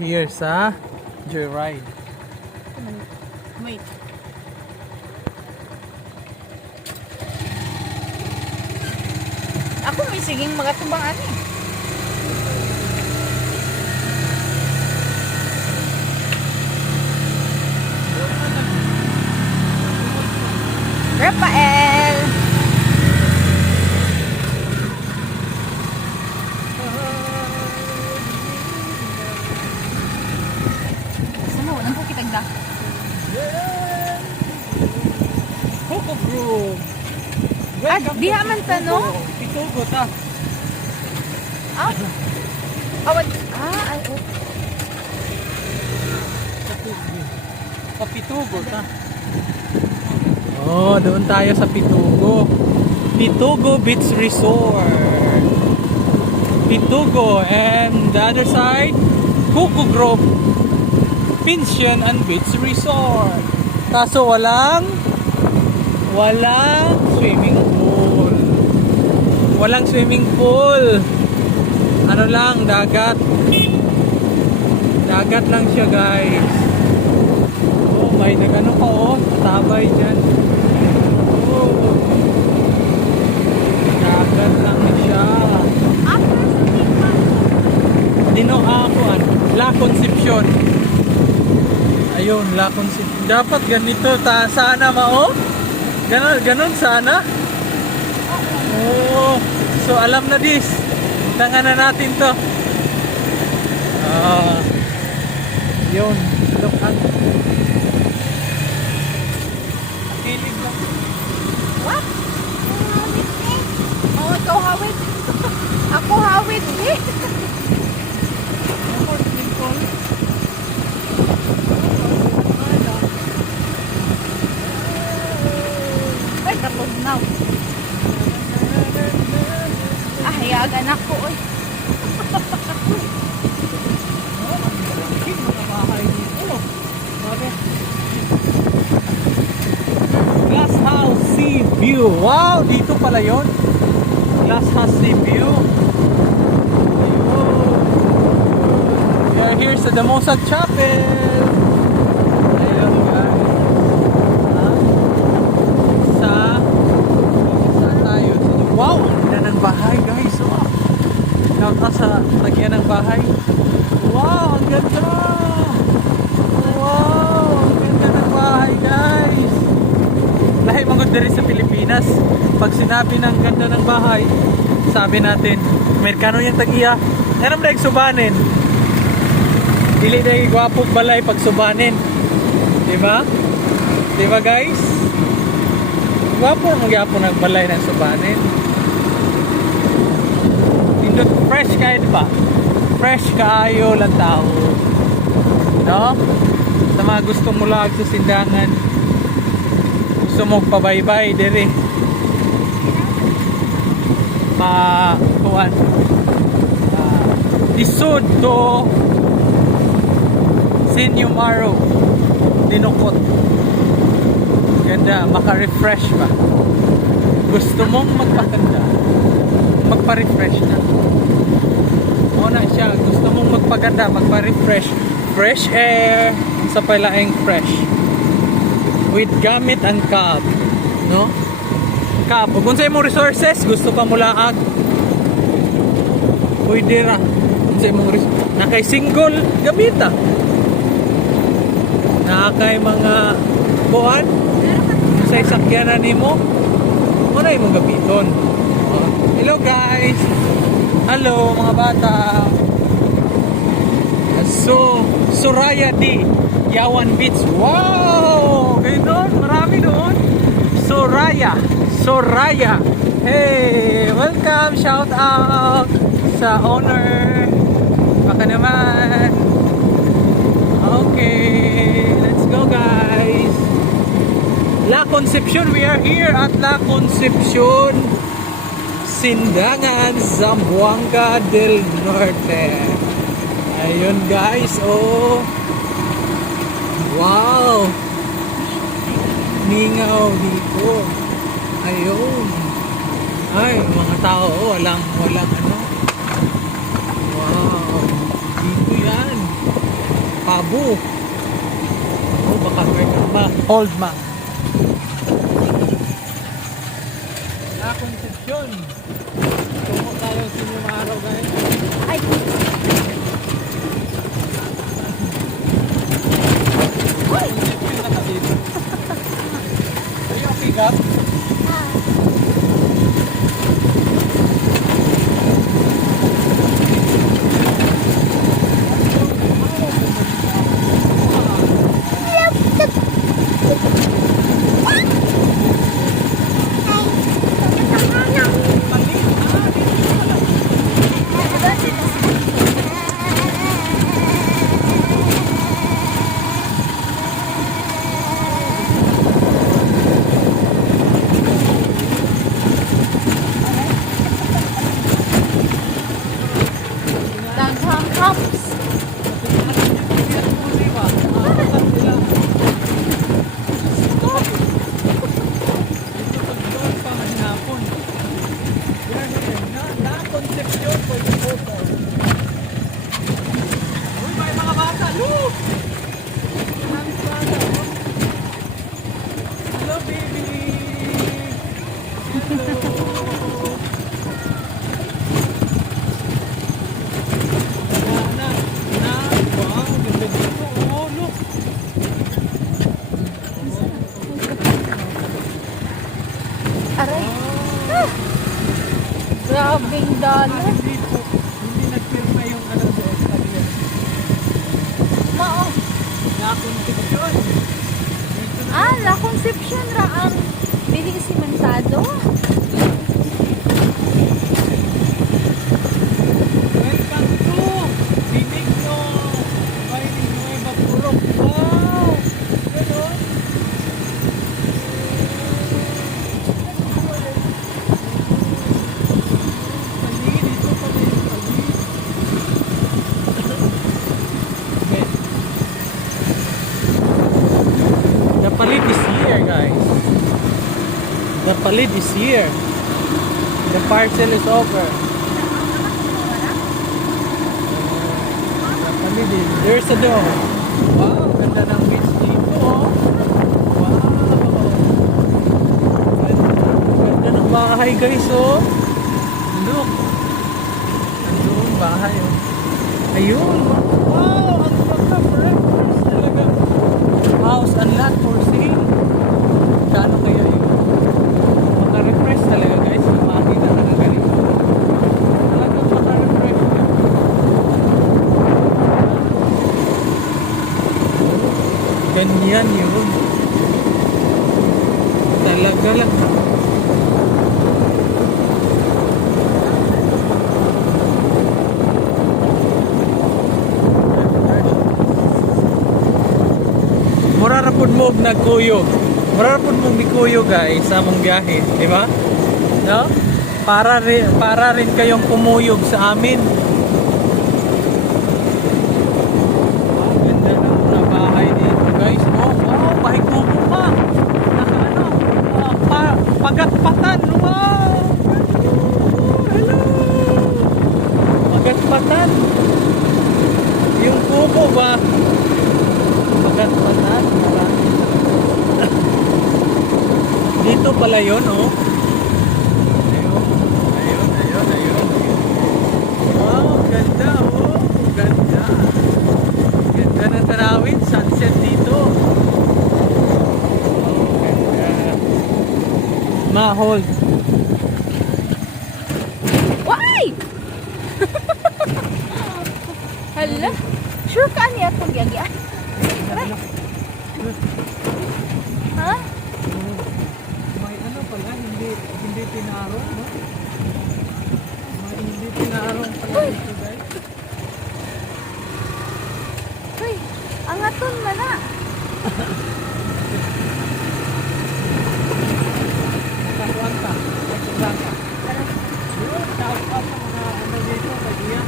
Here sa Joyride. Wait. Ako may siging magatubang ani. Rafael! Sino? Nang po kitagda? Coco Grove. Diha man ta, no? Pitugo ta. Ah? Awan. Ay, oh. Pitugo ta. Oh, doon tayo sa Pitugo. Pitugo Beach Resort. Pitugo, and the other side, Coco Grove Pension and Beach Resort. Kaso walang swimming pool. Walang swimming pool. Ano lang, dagat. Dagat lang siya, guys. Oh, may nagano pa, oh. Tabay dyan. Oh. Dagat lang siya. Dino ako, La Concepcion. Ayun, La Concepcion. Dapat ganito sana mao. Ganon sana. Oh, so alam na this. Tangan na natin to. Yun, look at. Kilig lang. What? Oh, ikaw hawid. Ako hawid, eh. Ay, tapos na. Ah, hayagan ako, oy. Glass House Sea View. Wow, dito pala yun. Glass House Sea View. We are here sa Damosag Chapel. Ayun, guys. Saan tayo? Wow, ang ganda ng bahay, guys. Oh. Nakaka sa lagyan ng bahay. Wow, ang ganda. Wow, ang ganda ng bahay, guys. Lahi mangod diri sa Pilipinas. Pag sinabi ng ganda ng bahay, sabi natin, Amerikano yung tag-iya. Ano mo subanin? Dili na gwapog balay pag subanin. Diba? Diba, guys? Gwapo magyapon ng balay ng subanin. Indot fresh kayo, diba? Fresh kayo lang tao. No? Sa mga gustong mulag sa sindangan, gusto mo pabaybay diri kuan isod to Sinyumaro Dinukot. Ganda, maka-refresh ba? Gusto mong magpaganda, magpa-refresh na. O na siya, gusto mong magpaganda, magpa-refresh. Fresh air sa palaing fresh. With gamit and cab, no? Cab, kung sa imong resources, gusto ka mulaag, pwede ra. Kung sa imong nakay single, gamita. Nakay mga buwan, sa isakyanan nimo, ano imong gamiton? Hello, guys! Hello, mga bata! So, Soraya D, Yawan Beach. Wow! Kayo doon, marami doon. Soraya. Hey, welcome, shout out sa owner. Baka naman. Okay, let's go, guys. La Concepcion, we are here at La Concepcion, Sindangan, Zamboanga del Norte. Ayun, guys, oh. Wow. Ningaw dito. Ayun. Ay, mga tao, oh, walang ano. Wow. Dito yan. Pabo. Oh, baka ma. Hold ma. Concepcion. Tungo tayo sa inyong araw guys. Ay, Concepcion na ka dito. Are you okay, Gab? daghang cups. Aray. Grabing dollar. Hindi nagpirma yung ano doon sa liyan. Mao. Na-concepcion. Ah, La Concepcion ra ang dili simentado. Welcome to Benigno Mining Nueva Purok. Wow! Ganon. Pali, dito pali. Okay. The palit is here, guys. The palit is here. The parcel is over. There's a door. Wow, ganda ng beach dito. Oh. Wow. Ganda ng bahay guys oh. Look. Andun bahay oh. Ayun. Wow, ang pagka-breakfast talaga. House and lot for sale. Kano kaya yun? Maka-refresh talaga guys. Makakita na ng ganito. Talagang maka-refresh. Ganyan yun. Talaga lang. Murarapod mo nagkuyog. Murarapod mo nagkuyog guys sa among biyahe. Diba? No? Para rin kayong kumuyog sa amin. Ganda ng bahay dito guys. Oh, wow, bahay kubo pa. Naka ano, pagatpatan. Wow. Hello. Pagatpatan. Yung kubo ba? Pagatpatan. Dito pala yun, oh. Ayun. Wow, ganda, oh. Ganda. Ganda ng tanawin, sunset dito. Oh, ganda. Ma-hold. Why? Hala. Sure ka niya itong yagya? Aray. Ha? May ano pala, hindi pinarong, no? May hindi pinarong pala Uy! dito, guys. Uy, angaton na na. Nakakuan ka. Nakakuan ka. Yun, shout out sa mga ano dito, kaya.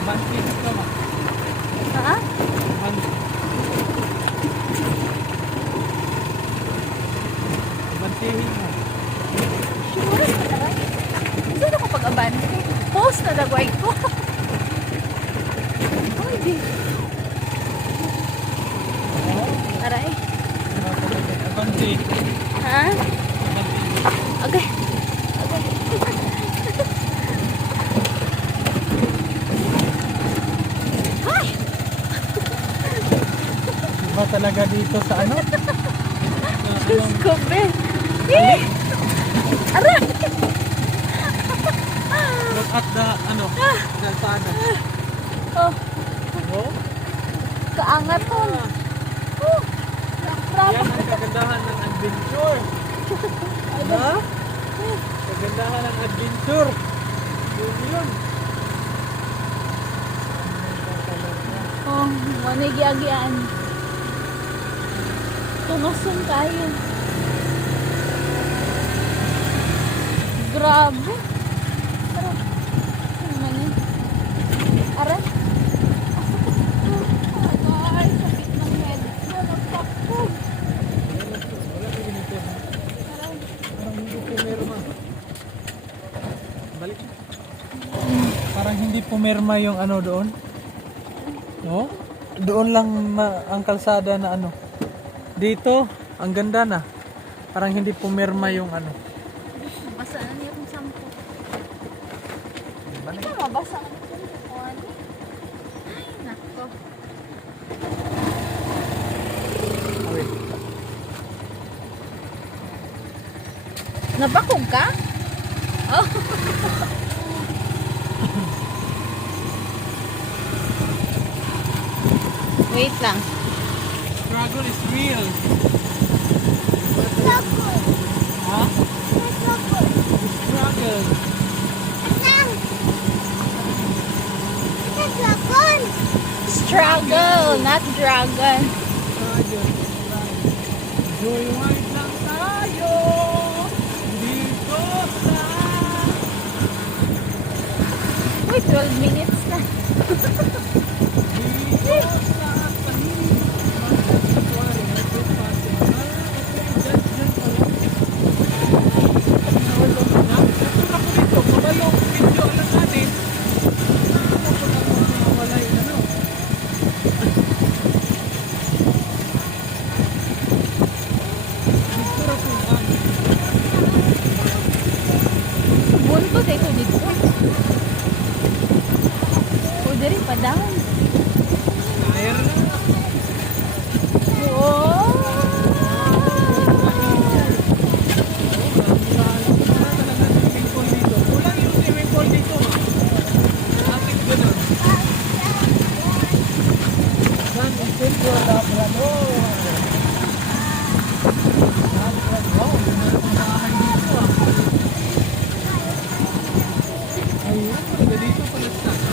Bantis ka ba? Ha? Bantihin mo. Sure ka na. Sino ko pag-aban? Post na dagway ko. talaga dito sa ano? Diyos ko, be. Eh! Aray! Look at the ano, kalsada. Oh, Oh, kaangat po. Oh, yan ang kagandahan ng adventure. Ha? Kagandahan ng adventure. Yun. Oh, manigi-agian. Tumasun tayo. Grabe. Tara. Ano man yun? Aray. Ay, sakit ng head. Nagtakog. Wala ko ganito. Aray. Parang hindi pumirma. Balik. Parang hindi pumirma yung ano doon. No? Doon lang ang kalsada na ano. Dito, ang ganda na. Parang hindi pumirma yung ano. Basa na niya kung sampo. Balik. Ito, mabasa ka na sampuan. Ay, nako. Awit. Nabakog ka? Oh. Wait lang. Struggle is real. Struggle. Ha? Struggle. Struggle. Asam. Sa dragon. Struggle, not dragon. Struggle. Joyride lang tayo. Dito sa... Uy, 12 minutes na. Dito sa panig. Bunto sa ito dito. O, diri pa down. Oh! Dito pala sa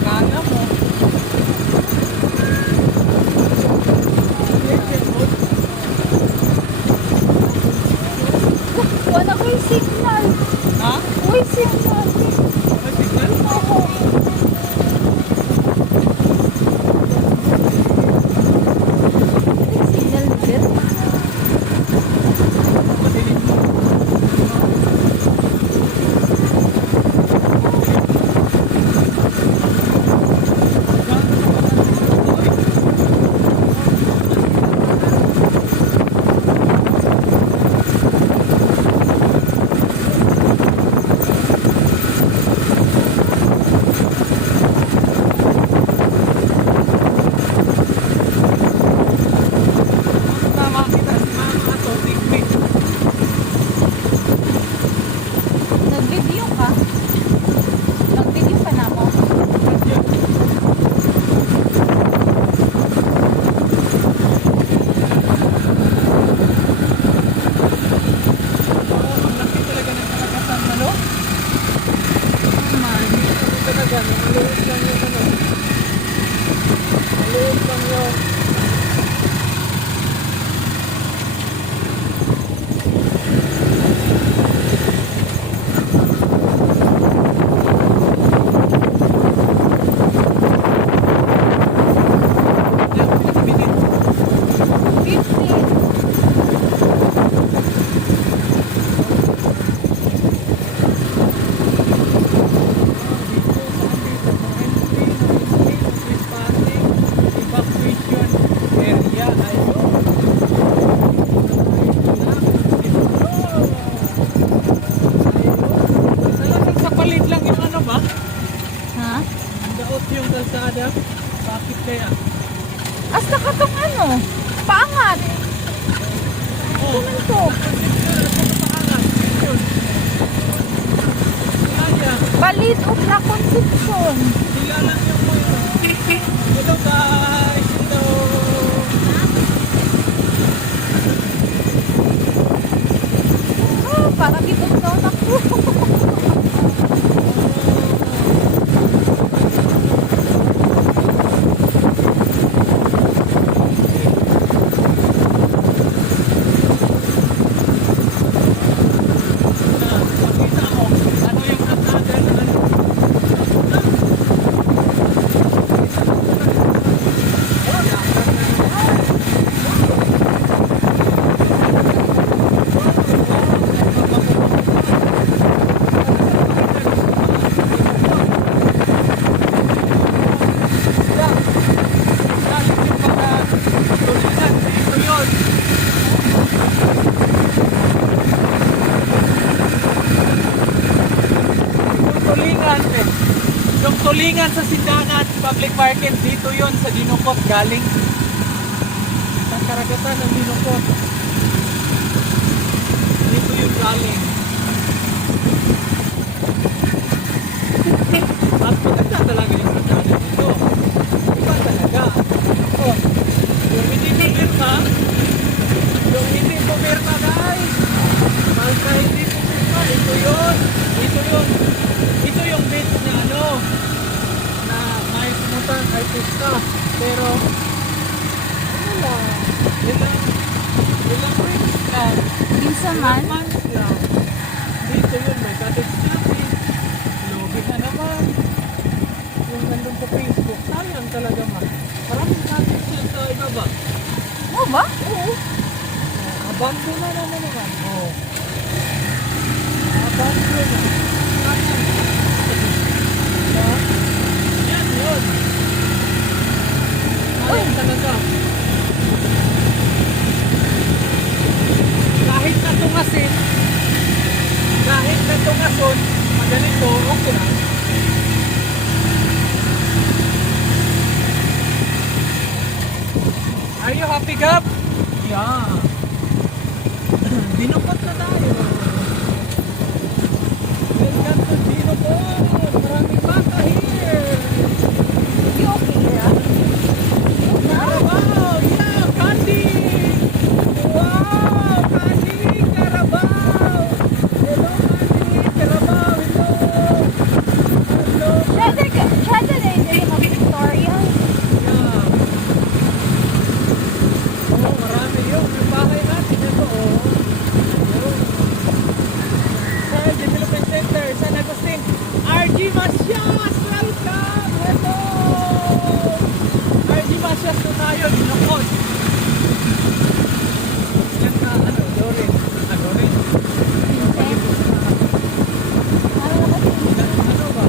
Kala mo. Wala ko yung signal. Ha? Uy, signal. May signal? Oo. Signal girl. Madilim mo. Tama kita si Mama to, tigpit. Nag-video ka? Nag-video ka na mo? Ang laki talaga ng kalagasan mo, no? Man. Talaga, maliit lang yung ano. Maliit lang yung... kalsada. Bakit kaya? Hasta ka tong ano, paangat. Oh, Kunin to. Balid o na Concepcion. Sila lang yung mo ito. Hello guys! Hello! Oh, parang itong taon ako. Pakita mo, ano yung kalsada na ano? Tulingan eh. Yung tulingan sa Sindangan Public Market, dito yon sa Dinukot galing. Sa karagatan ng Dinukot. Dito yun galing. At maganda talaga yung kalsada dito. Iba talaga. Oh, yung hindi pumirma, guys. Basta hindi pumirma, ito yun. Ito yun. Ito yung beach na ano, na may pumunta artista. Pero, ano lang, ilang weeks lang. Minsan man. Ilang months lang. Dito yun, may cottage cafe. Lobby na naman. Yung nandun sa Facebook, sayang talaga man. Maraming cottage yan sa ibaba. Ano ba? Oo. Abandon na naman naman. Oo. Abandon na. Sayang. Diba? Yan yun. Sayang talaga. Kahit natungasin, kahit natungason, maganito, okay na. Are you happy, Gab? Yeah. Dinukot na tayo. Welcome to Dinukot. Maraming bata here. You okay, Ira? Carabao! Yeah! Candy! Wow! Candy! Carabao! Hello, Candy! Carabao! Hello! Hello! Siya na yung mga Victoria. Yeah! Oh, marami yun. Yung bahay natin ito, oh. Yun. Child Development Center, San Agustin. RG Masyas! Welcome! Hello! RG Masyas na tayo. Dinukot. Yan na, ano, Dorin. Ah, Dorin. Ano ba?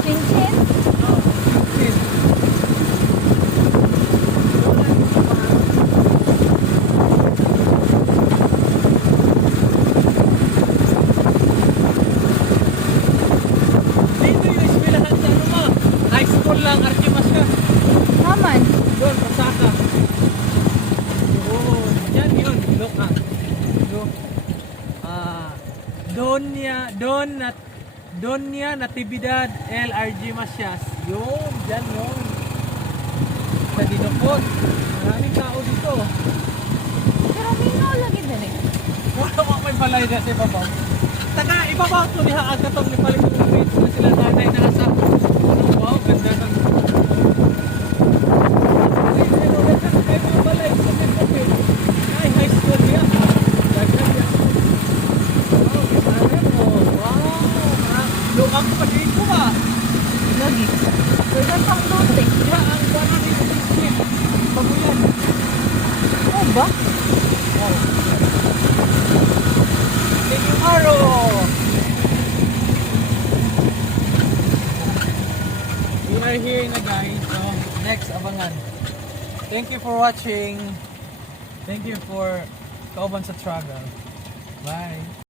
Chinchin? Oh, Sin. Dito yung eskwelahan sa ano mo. High school lang, RG Masyas. Naman. Doon, Pasaka. Yun. Yan yun. Look ah. Look. Donya Natividad LRG Masyas. Yun. Yan yun. Sa Dinukot. Maraming tao dito. Pero mino lagi din eh. Wala mo may balay na sa ibabaw. Taga, ibabaw ito niya ang katong ni Paling Pumit na sila nanay na asa. Wow, ganda ng... Ay, mga balay sa Pumit. Ay, high school niya. Ganda niya. Wow, ganda mo. Wow. Lumang pa dito ba? Lagi. Pero pang lote. Kaya ang gana dito sa street. Paguyan. Ano ba? Wow. Thank you, Maro. We are here na guys. So, next, abangan. Thank you for watching. Thank you for Kauban sa Travel. Bye.